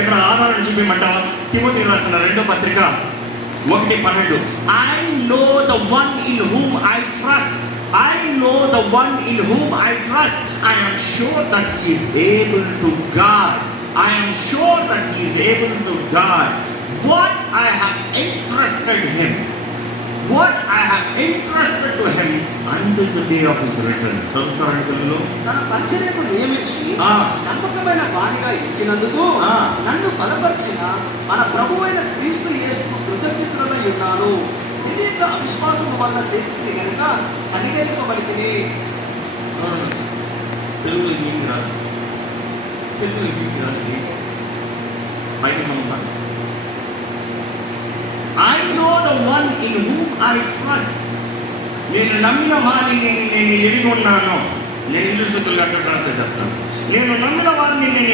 ఇక్కడ ఆధారం చూపించమంటావా? తిమోతికి రాసిన 2వ పత్రిక 1:12. I know the one in whom I trust. I know the one in whom I trust. I am sure that he is able to guard. I am sure that he is able to guard what I have entrusted him. What I have entrusted to him until the day of his return. చదువుతారంటలో తన పరిచర్యకు నియమించి నమ్మకమైన వారిగా ఇచ్చినందుకు నన్ను బలపరిచిన మన ప్రభువైన క్రీస్తు యేసుకు కృతజ్ఞతలై ఉన్నాను. తెలియక అవిశ్వాసం వల్ల చేసింది కనుక కనికరింపబడితిని. తెలుగులో ఏమి రాదు, తెలుగులో ఏమి రాదు. బయట మనం I know the one in whom I trust. నేను నమ్మిన వారిని నేను ఎరిగి ఉన్నాను. నేను ఇంగ్లీష్లో తెలుగు అట్లా ట్రాన్స్లేట్ చేస్తాను. నేను నమ్మిన వారిని నేను